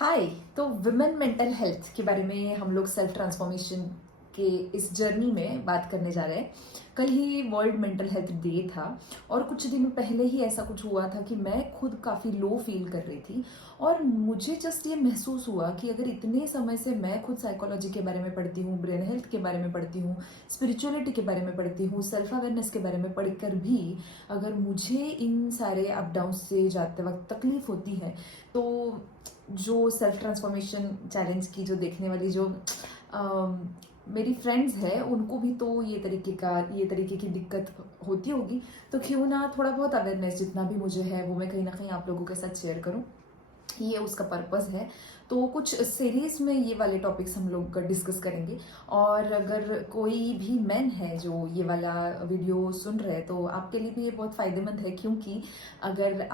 हाय। तो women mental health के बारे में हम लोग सेल्फ ट्रांसफॉर्मेशन के इस जर्नी में बात करने जा रहे हैं। कल ही वर्ल्ड मेंटल हेल्थ डे था और कुछ दिन पहले ही ऐसा कुछ हुआ था कि मैं खुद काफ़ी लो फील कर रही थी और मुझे जस्ट ये महसूस हुआ कि अगर इतने समय से मैं खुद साइकोलॉजी के बारे में पढ़ती हूँ, ब्रेन हेल्थ के बारे में पढ़ती हूँ, स्पिरिचुअलिटी के बारे में पढ़ती हूँ, सेल्फ अवेयरनेस के बारे में पढ़कर भी अगर मुझे इन सारे अप डाउन से जाते वक्त तकलीफ होती है, तो जो सेल्फ ट्रांसफॉर्मेशन चैलेंज की जो देखने वाली जो मेरी फ्रेंड्स है उनको भी तो ये तरीके की दिक्कत होती होगी। तो क्यों ना थोड़ा बहुत अवेयरनेस जितना भी मुझे है वो मैं कहीं ना कहीं आप लोगों के साथ शेयर करूं। ये उसका पर्पस है। तो कुछ सीरीज में ये वाले टॉपिक्स हम लोग डिस्कस करेंगे। और अगर कोई भी मैन है जो ये वाला वीडियो सुन रहे हैं तो आपके लिए भी ये बहुत फायदेमंद है, क्योंकि अगर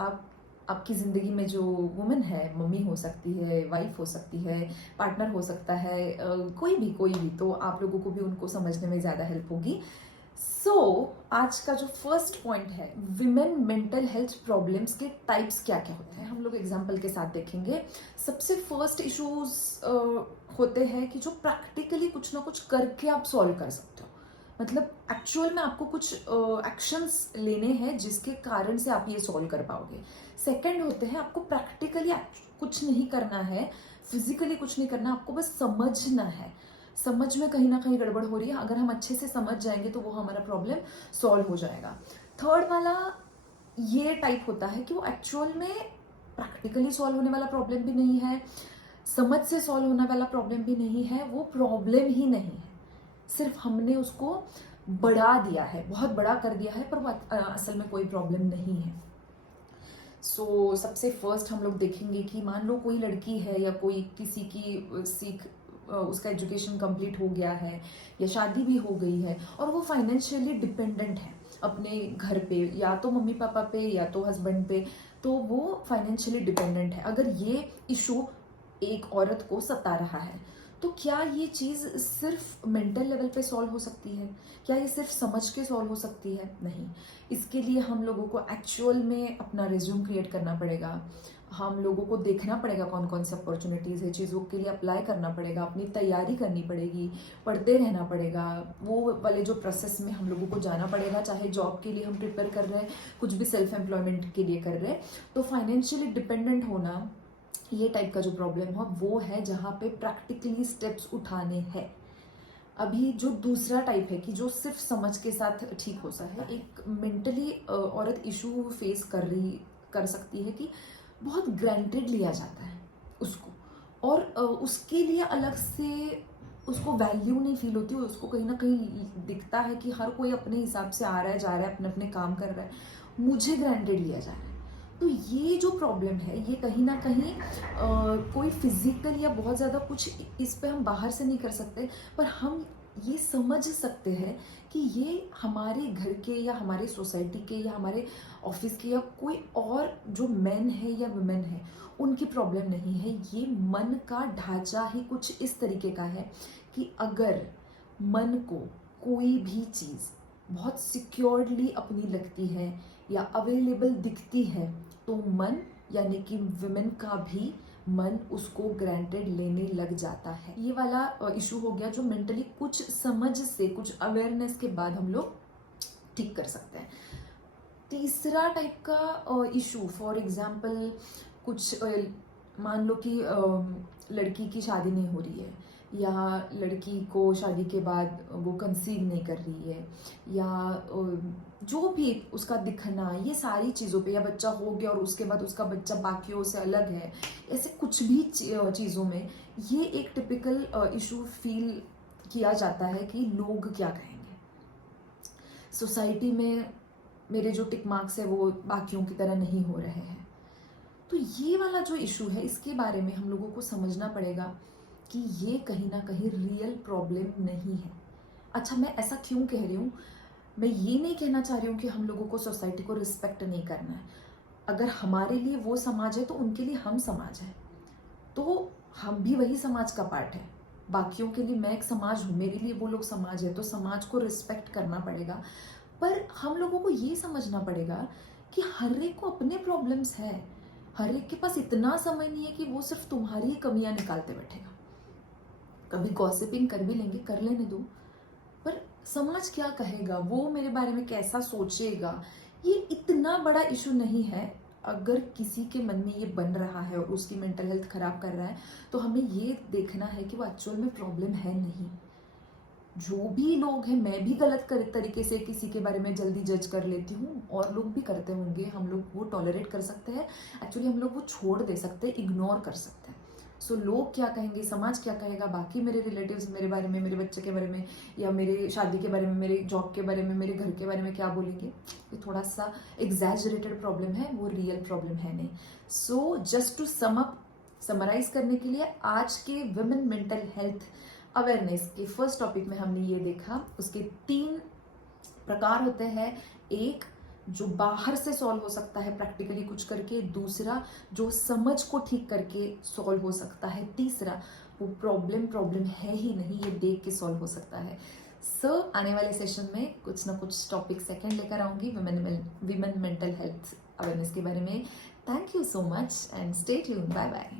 आपकी ज़िंदगी में जो वुमन है, मम्मी हो सकती है, वाइफ हो सकती है, पार्टनर हो सकता है, कोई भी तो आप लोगों को भी उनको समझने में ज़्यादा हेल्प होगी। आज का जो फर्स्ट पॉइंट है, विमेन मेंटल हेल्थ प्रॉब्लम्स के टाइप्स क्या क्या होते हैं, हम लोग एग्जाम्पल के साथ देखेंगे। सबसे फर्स्ट इश्यूज होते हैं कि जो प्रैक्टिकली कुछ ना कुछ करके आप सॉल्व कर सकते हो। मतलब एक्चुअल में आपको कुछ एक्शंस लेने हैं जिसके कारण से आप ये सॉल्व कर पाओगे। सेकंड होते हैं, आपको प्रैक्टिकली कुछ नहीं करना है, फिजिकली कुछ नहीं करना, आपको बस समझना है। समझ में कहीं ना कहीं गड़बड़ हो रही है, अगर हम अच्छे से समझ जाएंगे तो वो हमारा प्रॉब्लम सॉल्व हो जाएगा। थर्ड वाला ये टाइप होता है कि वो एक्चुअल में प्रैक्टिकली सॉल्व होने वाला प्रॉब्लम भी नहीं है, समझ से सॉल्व होने वाला प्रॉब्लम भी नहीं है, वो प्रॉब्लम ही नहीं है, सिर्फ हमने उसको बढ़ा दिया है, बहुत बड़ा कर दिया है, पर वो असल में कोई प्रॉब्लम नहीं है। सबसे फर्स्ट हम लोग देखेंगे कि मान लो कोई लड़की है या कोई किसी की उसका एजुकेशन कंप्लीट हो गया है या शादी भी हो गई है और वो फाइनेंशियली डिपेंडेंट है अपने घर पे, या तो मम्मी पापा पे या तो हस्बैंड पे, तो वो फाइनेंशियली डिपेंडेंट है। अगर ये इशू एक औरत को सता रहा है तो क्या ये चीज़ सिर्फ मेंटल लेवल पे सॉल्व हो सकती है? क्या ये सिर्फ समझ के सॉल्व हो सकती है? नहीं। इसके लिए हम लोगों को एक्चुअल में अपना रिज्यूम क्रिएट करना पड़ेगा, हम लोगों को देखना पड़ेगा कौन कौन सी अपॉर्चुनिटीज़ है, चीज़ों के लिए अप्लाई करना पड़ेगा, अपनी तैयारी करनी पड़ेगी, पढ़ते रहना पड़ेगा, वो वाले जो प्रोसेस में हम लोगों को जाना पड़ेगा। चाहे जॉब के लिए हम प्रिपेयर कर रहे हैं, कुछ भी सेल्फ एम्प्लॉयमेंट के लिए कर रहे हैं, तो फाइनेंशियली डिपेंडेंट होना, ये टाइप का जो प्रॉब्लम है वो है जहाँ पे प्रैक्टिकली स्टेप्स उठाने हैं। अभी जो दूसरा टाइप है कि जो सिर्फ समझ के साथ ठीक होता है, एक मेंटली औरत इशू फेस कर सकती है कि बहुत ग्रांटेड लिया जाता है उसको, और उसके लिए अलग से उसको वैल्यू नहीं फील होती, उसको कहीं ना कहीं दिखता है कि हर कोई अपने हिसाब से आ रहा है, जा रहा है, अपने अपने काम कर रहा है, मुझे ग्रांटेड लिया जा रहा है। तो ये जो प्रॉब्लम है ये कहीं ना कहीं कोई फिजिकल या बहुत ज़्यादा कुछ इस पे हम बाहर से नहीं कर सकते, पर हम ये समझ सकते हैं कि ये हमारे घर के या हमारे सोसाइटी के या हमारे ऑफिस के या कोई और जो मैन है या वुमेन है उनकी प्रॉब्लम नहीं है। ये मन का ढांचा ही कुछ इस तरीके का है कि अगर मन को कोई भी चीज़ बहुत सिक्योर्डली अपनी लगती है या अवेलेबल दिखती है तो मन, यानी कि विमेन का भी मन उसको ग्रांटेड लेने लग जाता है। ये वाला इशू हो गया जो मेंटली कुछ समझ से, कुछ अवेयरनेस के बाद हम लोग ठीक कर सकते हैं। तीसरा टाइप का इशू, फॉर एग्जांपल कुछ मान लो कि लड़की की शादी नहीं हो रही है, या लड़की को शादी के बाद वो कंसीव नहीं कर रही है, या जो भी उसका दिखना, ये सारी चीज़ों पे, या बच्चा हो गया और उसके बाद उसका बच्चा बाकियों से अलग है, ऐसे कुछ भी चीज़ों में ये एक टिपिकल इशू फील किया जाता है कि लोग क्या कहेंगे, सोसाइटी में मेरे जो टिक मार्क्स है वो बाकियों की तरह नहीं हो रहे हैं। तो ये वाला जो इशू है इसके बारे में हम लोगों को समझना पड़ेगा कि ये कहीं ना कहीं रियल प्रॉब्लम नहीं है। अच्छा, मैं ऐसा क्यों कह रही हूँ? मैं ये नहीं कहना चाह रही हूँ कि हम लोगों को सोसाइटी को रिस्पेक्ट नहीं करना है। अगर हमारे लिए वो समाज है तो उनके लिए हम समाज है, तो हम भी वही समाज का पार्ट है। बाकियों के लिए मैं एक समाज हूँ, मेरे लिए वो लोग समाज है, तो समाज को रिस्पेक्ट करना पड़ेगा। पर हम लोगों को ये समझना पड़ेगा कि हर एक को अपने प्रॉब्लम्स है, हर एक के पास इतना समय नहीं है कि वो सिर्फ तुम्हारी ही कमियां निकालते बैठेगा। कभी गॉसिपिंग कर भी लेंगे, कर लेने दो, पर समाज क्या कहेगा, वो मेरे बारे में कैसा सोचेगा, ये इतना बड़ा इशू नहीं है। अगर किसी के मन में ये बन रहा है और उसकी मेंटल हेल्थ खराब कर रहा है, तो हमें ये देखना है कि वो एक्चुअल में प्रॉब्लम है नहीं। जो भी लोग हैं, मैं भी गलत तरीके से किसी के बारे में जल्दी जज कर लेती हूँ, और लोग भी करते होंगे। हम लोग वो टॉलरेट कर सकते हैं, एक्चुअली हम लोग वो छोड़ दे सकते हैं, इग्नोर कर सकते हैं। सो लोग क्या कहेंगे, समाज क्या कहेगा, बाकी मेरे रिलेटिव्स मेरे बारे में, मेरे बच्चे के बारे में, या मेरे शादी के बारे में, मेरे जॉब के बारे में, मेरे घर के बारे में क्या बोलेंगे, ये थोड़ा सा एग्जैजरेटेड प्रॉब्लम है, वो रियल प्रॉब्लम है नहीं। सो जस्ट टू समराइज करने के लिए, आज के वुमेन मेंटल हेल्थ अवेयरनेस के फर्स्ट टॉपिक में हमने ये देखा, उसके 3 प्रकार होते हैं। एक जो बाहर से सॉल्व हो सकता है प्रैक्टिकली कुछ करके, दूसरा जो समझ को ठीक करके सॉल्व हो सकता है, तीसरा वो प्रॉब्लम है ही नहीं, ये देख के सॉल्व हो सकता है। आने वाले सेशन में कुछ ना कुछ टॉपिक सेकंड लेकर आऊंगी विमेन मेंटल हेल्थ अवेयरनेस के बारे में। Thank you so much and stay tuned, bye bye.